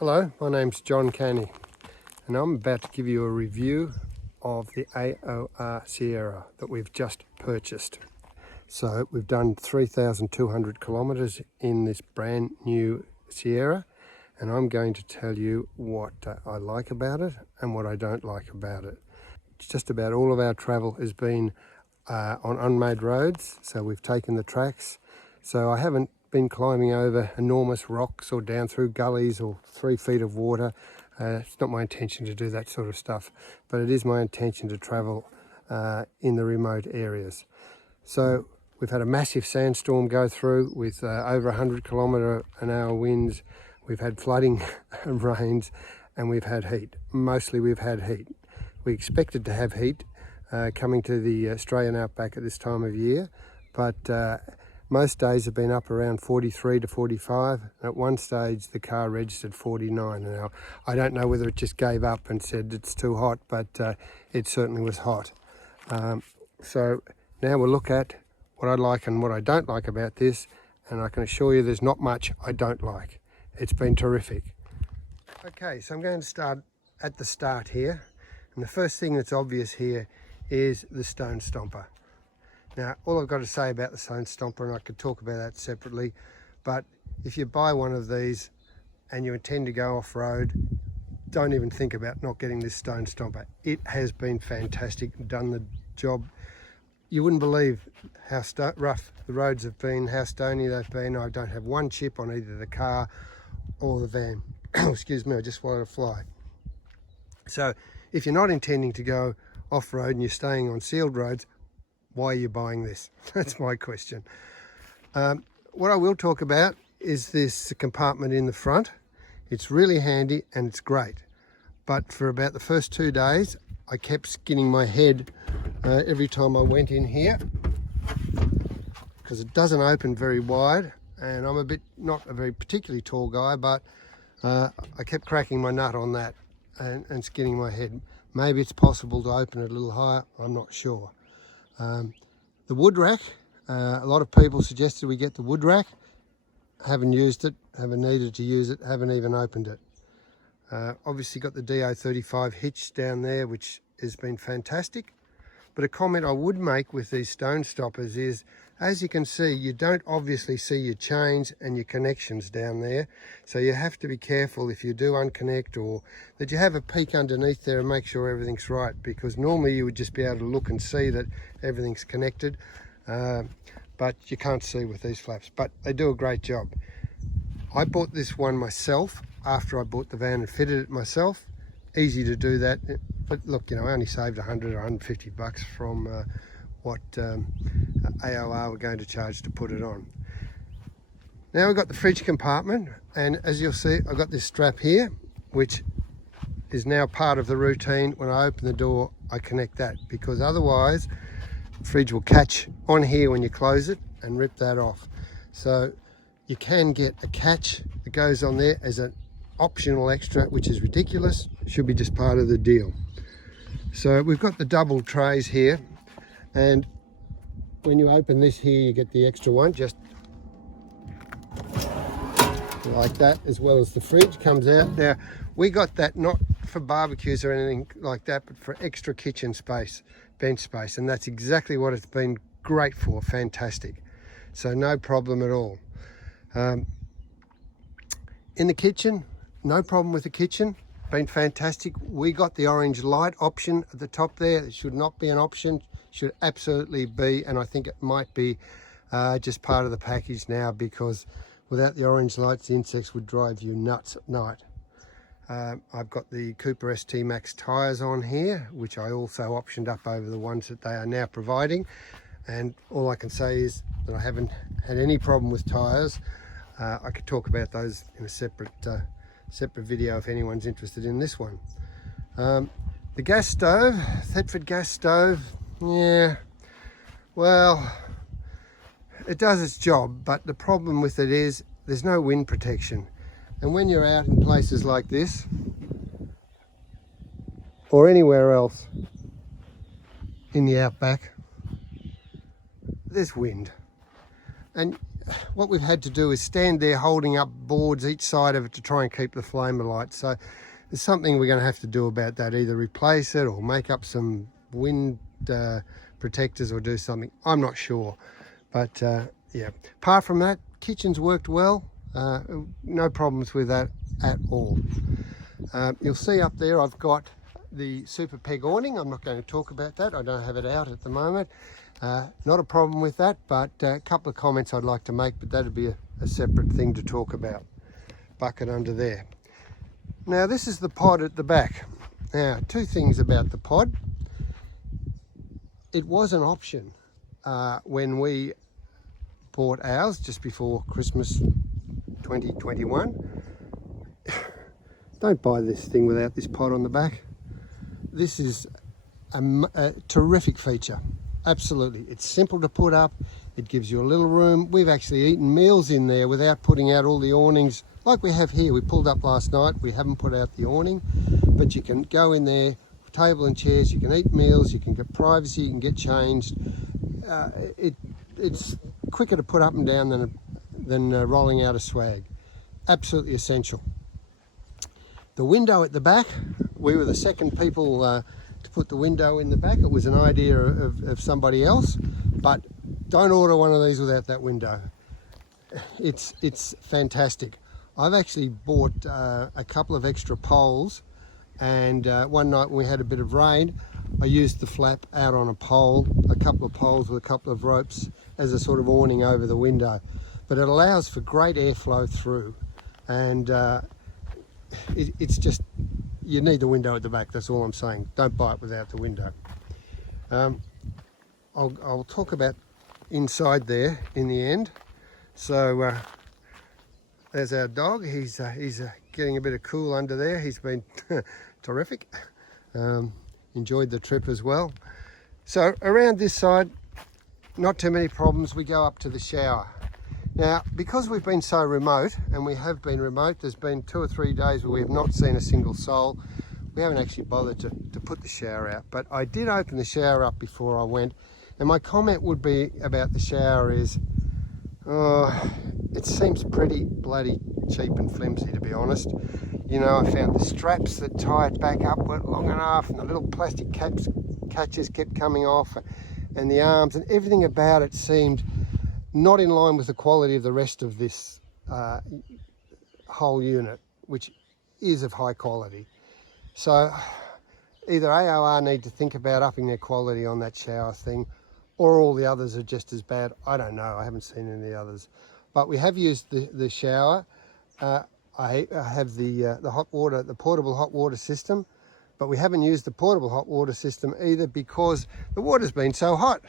Hello, my name's John Canny and I'm about to give you a review of the AOR Sierra that we've just purchased. So we've done 3,200 kilometres in this brand new Sierra, and I'm going to tell you what I like about it and what I don't like about it. Just about all of our travel has been on unmade roads, so we've taken the tracks. So I haven't been climbing over enormous rocks or down through gullies or 3 feet of water. It's not my intention to do that sort of stuff, but it is my intention to travel in the remote areas. So we've had a massive sandstorm go through with over 100 km/h winds. We've had flooding and rains, and we've had heat. Mostly we've had heat. We expected to have heat coming to the Australian outback at this time of year, but most days have been up around 43 to 45. At one stage, the car registered 49. Now, I don't know whether it just gave up and said it's too hot, but it certainly was hot. So now we'll look at what I like and what I don't like about this, and I can assure you there's not much I don't like. It's been terrific. Okay, so I'm going to start at the start here, and the first thing that's obvious here is the stone stomper. Now, all I've got to say about the stone stomper, and I could talk about that separately, but if you buy one of these and you intend to go off-road, don't even think about not getting this stone stomper. It has been fantastic, done the job. You wouldn't believe how rough the roads have been, how stony they've been. I don't have one chip on either the car or the van. Excuse me, I just swallowed a fly. So if you're not intending to go off-road and you're staying on sealed roads, why are you buying this? That's my question. What I will talk about is this compartment in the front. It's really handy and it's great. But for about the first 2 days, I kept skinning my head every time I went in here, because it doesn't open very wide, and I'm not a very particularly tall guy, but I kept cracking my nut on that and skinning my head. Maybe it's possible to open it a little higher, I'm not sure. The wood rack, a lot of people suggested we get the wood rack. Haven't used it, haven't needed to use it, haven't even opened it. Obviously got the DO35 hitch down there, which has been fantastic. But a comment I would make with these stone stoppers is, as you can see, you don't obviously see your chains and your connections down there. So you have to be careful if you do unconnect, or that you have a peek underneath there and make sure everything's right, because normally you would just be able to look and see that everything's connected. But you can't see with these flaps, but they do a great job. I bought this one myself after I bought the van and fitted it myself. Easy to do that, but look, you know, I only saved 100 or 150 bucks from what AOR were going to charge to put it on. Now we've got the fridge compartment, and as you'll see, I've got this strap here, which is now part of the routine. When I open the door, I connect that, because otherwise the fridge will catch on here when you close it and rip that off. So you can get a catch that goes on there as an optional extra, which is ridiculous. Should be just part of the deal. So we've got the double trays here, and when you open this here, you get the extra one, just like that, as well as the fridge comes out. Now, we got that not for barbecues or anything like that, but for extra kitchen space, bench space, and that's exactly what it's been great for. Fantastic. So no problem at all. In the kitchen, no problem with the kitchen, been fantastic. We got the orange light option at the top there. It should not be an option, should absolutely be, and I think it might be just part of the package now, because without the orange lights, the insects would drive you nuts at night. I've got the Cooper ST Max tyres on here, which I also optioned up over the ones that they are now providing, and all I can say is that I haven't had any problem with tyres. I could talk about those in a separate video if anyone's interested in this one. The gas stove, Thetford gas stove, yeah, well, it does its job, but the problem with it is there's no wind protection. And when you're out in places like this, or anywhere else in the outback, there's wind. And what we've had to do is stand there holding up boards each side of it to try and keep the flame alight. So there's something we're going to have to do about that, either replace it or make up some wind protectors or do something. I'm not sure, but yeah, apart from that, kitchen's worked well. No problems with that at all. You'll see up there I've got the super peg awning. I'm not going to talk about that. I don't have it out at the moment. Not a problem with that, but a couple of comments I'd like to make, but that'd be a separate thing to talk about. Bucket under there. Now this is the pod at the back. Now, two things about the pod. It was an option when we bought ours just before Christmas 2021. Don't buy this thing without this pod on the back. This is a terrific feature. Absolutely. It's simple to put up. It gives you a little room. We've actually eaten meals in there without putting out all the awnings like we have here. We pulled up last night. We haven't put out the awning, but you can go in there, table and chairs. You can eat meals. You can get privacy. You can get changed. It's quicker to put up and down than rolling out a swag. Absolutely essential. The window at the back, we were the second people to put the window in the back. It was an idea of somebody else, but don't order one of these without that window. It's fantastic. I've actually bought a couple of extra poles, and one night when we had a bit of rain, I used the flap out on a pole, a couple of poles with a couple of ropes as a sort of awning over the window. But it allows for great airflow through, and it's just, you need the window at the back, that's all I'm saying. Don't buy it without the window. I'll talk about inside there in the end. So there's our dog. He's getting a bit of cool under there. He's been terrific. Enjoyed the trip as well. So around this side, not too many problems. We go up to the shower. Now, because we've been so remote, and we have been remote, there's been 2 or 3 days where we have not seen a single soul. We haven't actually bothered to put the shower out, but I did open the shower up before I went, and my comment would be about the shower is, it seems pretty bloody cheap and flimsy, to be honest. You know, I found the straps that tie it back up weren't long enough, and the little plastic catches kept coming off, and the arms, and everything about it seemed not in line with the quality of the rest of this whole unit, which is of high quality. So either AOR need to think about upping their quality on that shower thing, or all the others are just as bad. I don't know, I haven't seen any others. But we have used the shower. I have the hot water, the portable hot water system, but we haven't used the portable hot water system either because the water's been so hot.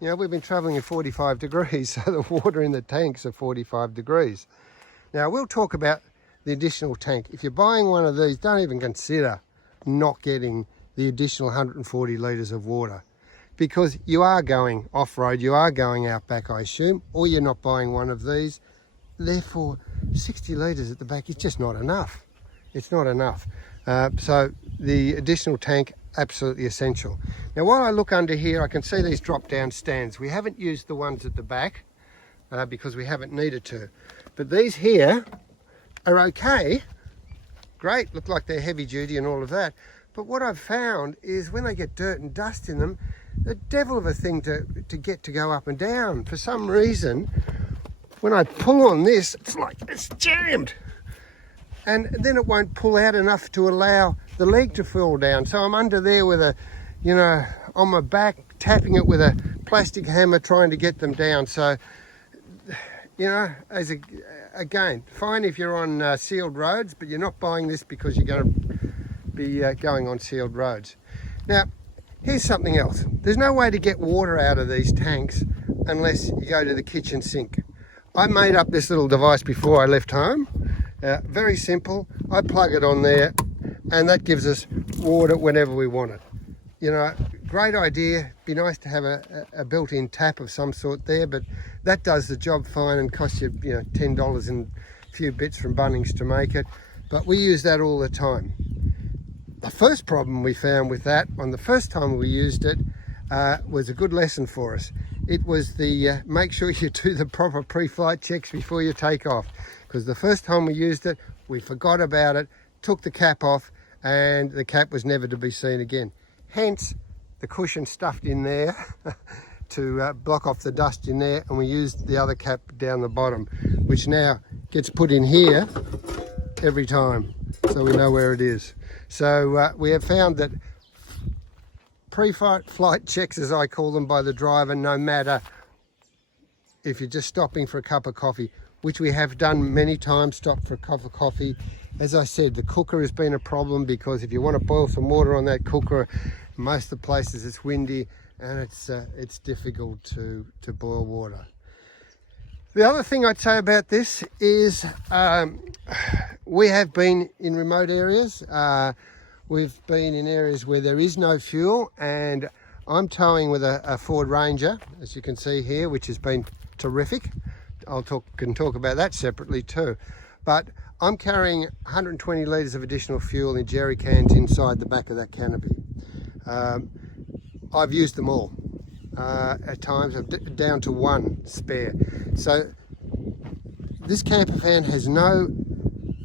You know, we've been traveling at 45 degrees, so the water in the tanks are 45 degrees. Now, we'll talk about the additional tank. If you're buying one of these, don't even consider not getting the additional 140 litres of water, because you are going off-road, you are going outback, I assume, or you're not buying one of these. Therefore, 60 litres at the back is just not enough. It's not enough. So the additional tank, absolutely essential. Now, while I look under here, I can see these drop-down stands. We haven't used the ones at the back because we haven't needed to. But these here are okay. Great, look like they're heavy duty and all of that. But what I've found is when they get dirt and dust in them, the devil of a thing to get to go up and down. For some reason, when I pull on this, it's like it's jammed. And then it won't pull out enough to allow the leg to fall down. So I'm under there with a, you know, on my back, tapping it with a plastic hammer, trying to get them down. So, you know, again, fine if you're on sealed roads, but you're not buying this because you're going to be going on sealed roads. Now, here's something else. There's no way to get water out of these tanks unless you go to the kitchen sink. I made up this little device before I left home. Very simple. I plug it on there and that gives us water whenever we want it. You know, great idea. Be nice to have a built-in tap of some sort there, but that does the job fine and costs you, you know, $10 and a few bits from Bunnings to make it. But we use that all the time. The first problem we found with that, on the first time we used it, was a good lesson for us. it was the make sure you do the proper pre-flight checks before you take off, because the first time we used it, we forgot about it, took the cap off, and the cap was never to be seen again. Hence the cushion stuffed in there to block off the dust in there, and we used the other cap down the bottom, which now gets put in here every time, so we know where it is. So we have found that pre-flight checks, as I call them, by the driver, no matter if you're just stopping for a cup of coffee, which we have done many times, stopped for a cup of coffee. As I said, the cooker has been a problem, because if you want to boil some water on that cooker, most of the places it's windy and it's difficult to boil water. The other thing I'd say about this is we have been in remote areas. We've been in areas where there is no fuel, and I'm towing with a Ford Ranger, as you can see here, which has been terrific. Can talk about that separately too. But I'm carrying 120 litres of additional fuel in jerry cans inside the back of that canopy. I've used them all. At times I'm down to one spare. So this camper van has no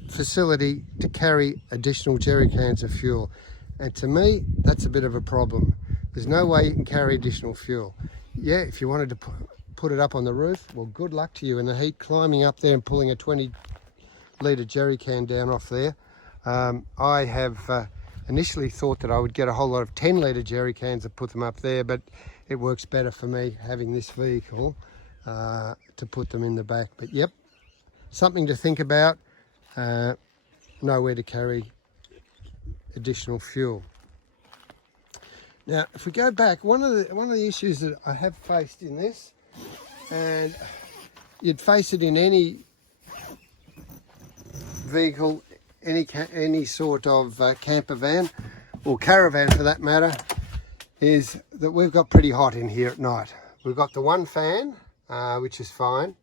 facility to carry additional jerry cans of fuel, and to me that's a bit of a problem. There's no way you can carry additional fuel. Yeah, if you wanted to put it up on the roof, well, good luck to you in the heat, climbing up there and pulling a 20 litre jerry can down off there. I have initially thought that I would get a whole lot of 10 litre jerry cans and put them up there, but it works better for me having this vehicle to put them in the back. But yep, something to think about. Nowhere to carry additional fuel. Now, if we go back, one of the issues that I have faced in this, and you'd face it in any vehicle, any sort of camper van or caravan for that matter, is that we've got pretty hot in here at night. We've got the one fan, which is fine.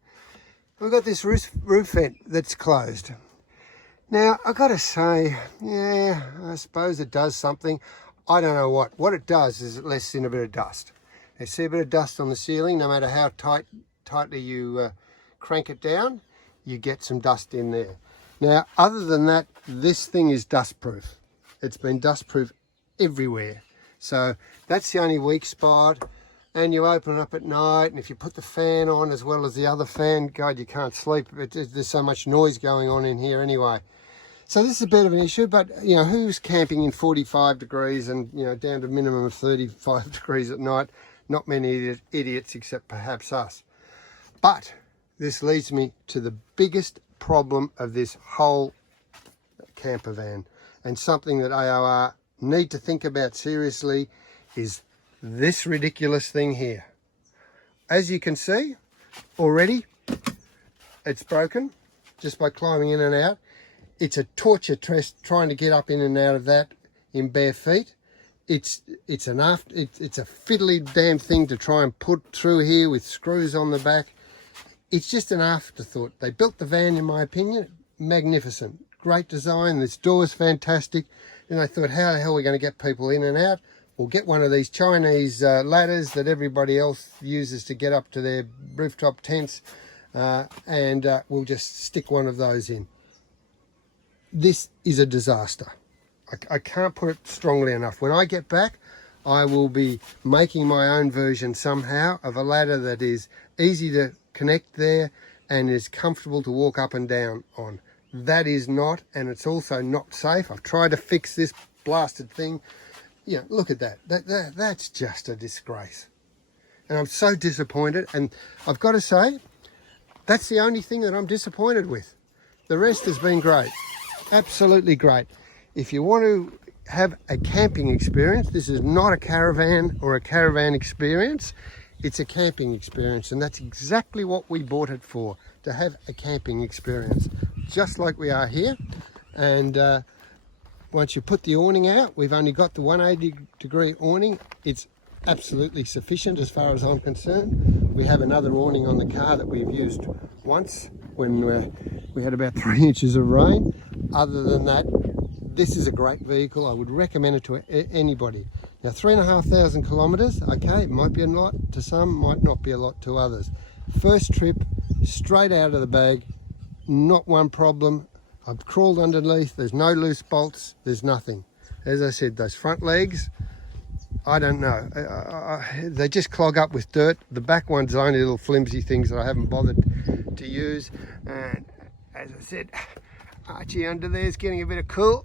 We've got this roof vent that's closed. Now, I've got to say, yeah, I suppose it does something. I don't know what. What it does is it lets in a bit of dust. You see a bit of dust on the ceiling, no matter how tightly you crank it down, you get some dust in there. Now, other than that, this thing is dust-proof. It's been dust-proof everywhere. So that's the only weak spot. And you open it up at night, and if you put the fan on as well as the other fan, God, you can't sleep. There's so much noise going on in here anyway. So this is a bit of an issue, but you know, who's camping in 45 degrees and down to a minimum of 35 degrees at night? Not many idiots, except perhaps us. But this leads me to the biggest problem of this whole camper van, and something that AOR need to think about seriously is this ridiculous thing here. As you can see already, it's broken just by climbing in and out. It's a torture trying to get up in and out of that in bare feet. It's a fiddly damn thing to try and put through here with screws on the back. It's just an afterthought. They built the van, in my opinion, magnificent, great design. This door's fantastic. And I thought, how the hell are we going to get people in and out? We'll get one of these Chinese ladders that everybody else uses to get up to their rooftop tents, and we'll just stick one of those in. This is a disaster. I can't put it strongly enough. When I get back, I will be making my own version somehow of a ladder that is easy to connect there and is comfortable to walk up and down on. That is not, and it's also not safe. I've tried to fix this blasted thing. Yeah, look at that. That's just a disgrace. And I'm so disappointed. And I've got to say, that's the only thing that I'm disappointed with. The rest has been great. Absolutely great. If you want to have a camping experience, this is not a caravan or a caravan experience. It's a camping experience. And that's exactly what we bought it for, to have a camping experience, just like we are here. And once you put the awning out, we've only got the 180-degree awning. It's absolutely sufficient as far as I'm concerned. We have another awning on the car that we've used once when we had about 3 inches of rain. Other than that, this is a great vehicle. I would recommend it to anybody. Now 3,500 kilometres, okay, it might be a lot to some, might not be a lot to others. First trip, straight out of the bag, not one problem. I've crawled underneath, there's no loose bolts, there's nothing. As I said, those front legs, I don't know. They just clog up with dirt. The back one's only little flimsy things that I haven't bothered to use. And as I said, Archie under there is getting a bit of cool.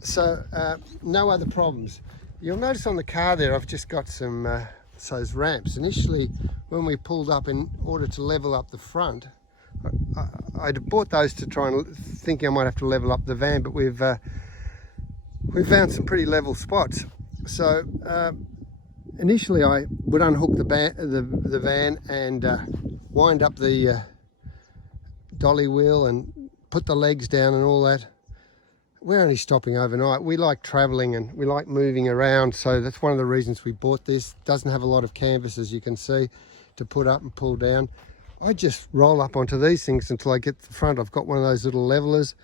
So no other problems. You'll notice on the car there, I've just got some those ramps. Initially, when we pulled up in order to level up the front, I'd bought those to try and thinking I might have to level up the van, but we've found some pretty level spots. So initially I would unhook the van and wind up the dolly wheel and put the legs down and all that. We're only stopping overnight. We like traveling and we like moving around, so that's one of the reasons we bought this. Doesn't have a lot of canvas, as you can see, to put up and pull down. I just roll up onto these things until I get to the front. I've got one of those little levelers.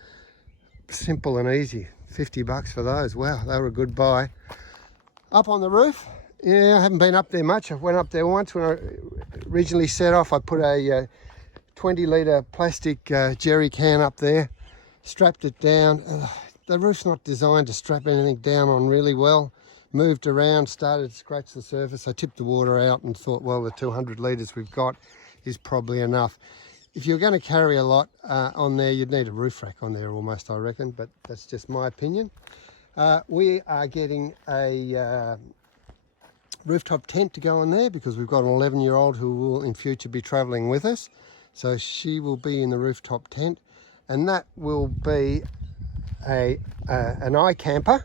Simple and easy. 50 bucks for those. Wow, they were a good buy. Up on the roof, yeah, I haven't been up there much. I went up there once when I originally set off. I put a 20 litre plastic jerry can up there, strapped it down. The roof's not designed to strap anything down on really well. Moved around, started to scratch the surface. I tipped the water out and thought, well, the 200 litres we've got is probably enough. If you're going to carry a lot on there, you'd need a roof rack on there almost, I reckon, but that's just my opinion. We are getting a rooftop tent to go on there because we've got an 11-year-old who will in future be travelling with us. So she will be in the rooftop tent, and that will be an iCamper.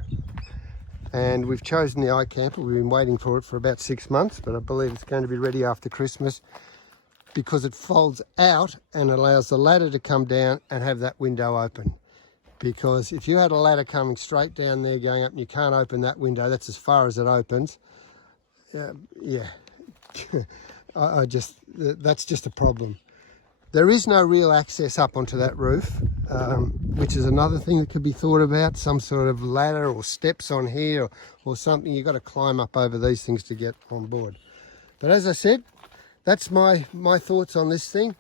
And we've chosen the iCamper. We've been waiting for it for about 6 months, but I believe it's going to be ready after Christmas, because it folds out and allows the ladder to come down and have that window open. Because if you had a ladder coming straight down there going up and you can't open that window, that's as far as it opens. Yeah, that's just a problem. There is no real access up onto that roof, which is another thing that could be thought about. Some sort of ladder or steps on here or something. You've got to climb up over these things to get on board. But as I said, that's my thoughts on this thing.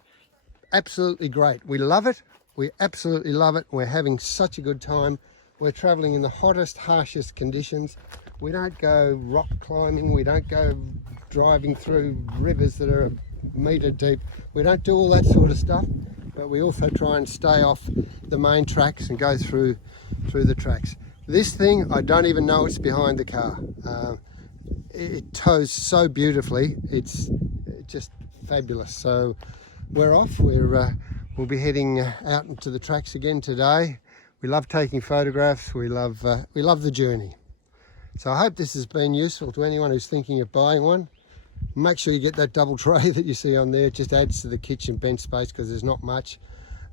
Absolutely great. We love it. We absolutely love it. We're having such a good time. We're traveling in the hottest, harshest conditions. We don't go rock climbing. We don't go driving through rivers that are a metre deep. We don't do all that sort of stuff, but we also try and stay off the main tracks and go through the tracks. This thing, I don't even know it's behind the car. It tows so beautifully. It's just fabulous. So we're off. We'll be heading out into the tracks again today. We love taking photographs. We love the journey. So I hope this has been useful to anyone who's thinking of buying one. Make sure you get that double tray that you see on there. It just adds to the kitchen bench space because there's not much.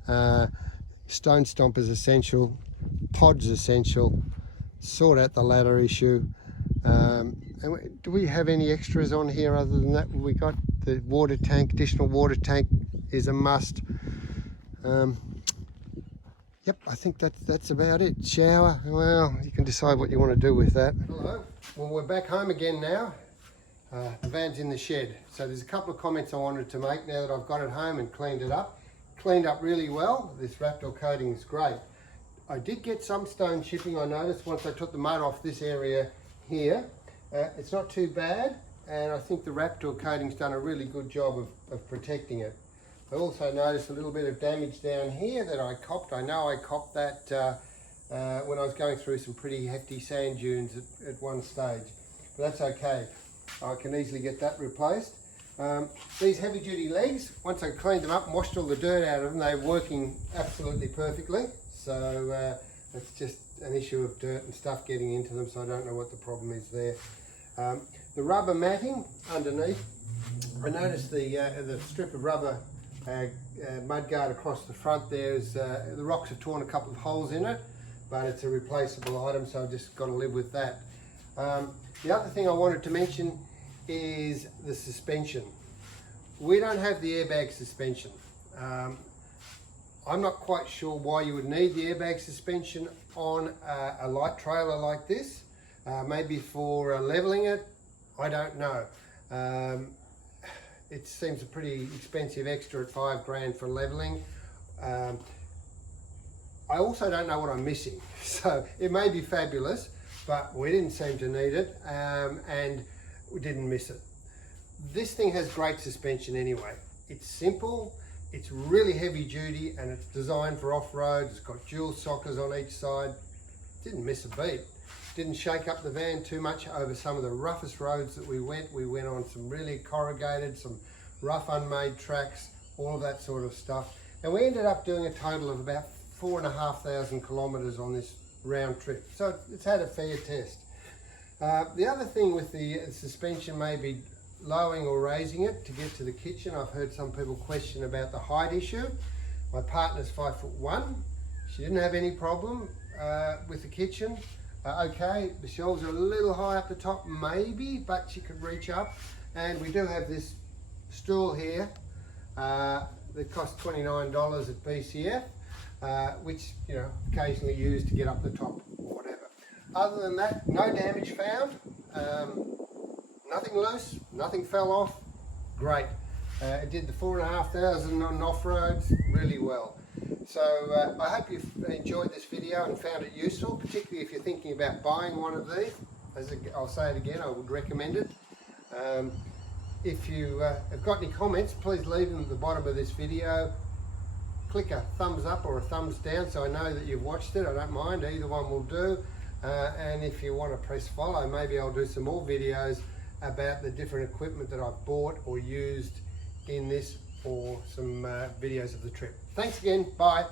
Stone stomper's essential. Pod's essential. Sort out the ladder issue. And do we have any extras on here other than that? We got the water tank. Additional water tank is a must. Yep, I think that's about it. Shower, well, you can decide what you want to do with that. Hello, well, we're back home again now. The van's in the shed. So there's a couple of comments I wanted to make now that I've got it home and cleaned it up. Cleaned up really well. This Raptor coating is great. I did get some stone chipping, I noticed, once I took the mud off this area here. It's not too bad, and I think the Raptor coating's done a really good job of protecting it. I also noticed a little bit of damage down here that I copped. I know I copped that when I was going through some pretty hefty sand dunes at one stage, but that's okay. I can easily get that replaced. These heavy duty legs, once I cleaned them up and washed all the dirt out of them, they're working absolutely perfectly. So it's just an issue of dirt and stuff getting into them, so I don't know what the problem is there. The rubber matting underneath, I noticed the strip of rubber mudguard across the front there is, the rocks have torn a couple of holes in it, but it's a replaceable item, so I've just got to live with that. The other thing I wanted to mention is the suspension. We don't have the airbag suspension. I'm not quite sure why you would need the airbag suspension on a light trailer like this, maybe for leveling it, I don't know. It seems a pretty expensive extra at $5 for leveling. I also don't know what I'm missing, so it may be fabulous, but we didn't seem to need it, and we didn't miss it. This thing has great suspension anyway. It's simple, it's really heavy duty, and it's designed for off-road. It's got dual sockers on each side. Didn't miss a beat. Didn't shake up the van too much over some of the roughest roads that we went. We went on some really corrugated, some rough unmade tracks, all of that sort of stuff. And we ended up doing a total of about 4,500 kilometres on this round trip. So it's had a fair test. The other thing with the suspension may be lowering or raising it to get to the kitchen. I've heard some people question about the height issue. My partner's 5'1". She didn't have any problem with the kitchen. Okay, the shelves are a little high up the top, maybe, but she could reach up. And we do have this stool here that costs $29 at BCF, which, you know, occasionally used to get up the top or whatever. Other than that, no damage found. Nothing loose, nothing fell off. Great. It did the 4,500 on off-roads really well. So I hope you've enjoyed this video and found it useful, particularly if you're thinking about buying one of these. I'll say it again, I would recommend it. If you have got any comments, please leave them at the bottom of this video. Click a thumbs up or a thumbs down so I know that you've watched it. I don't mind, either one will do. And if you want to press follow, maybe I'll do some more videos about the different equipment that I've bought or used in this, or some videos of the trip. Thanks again, bye.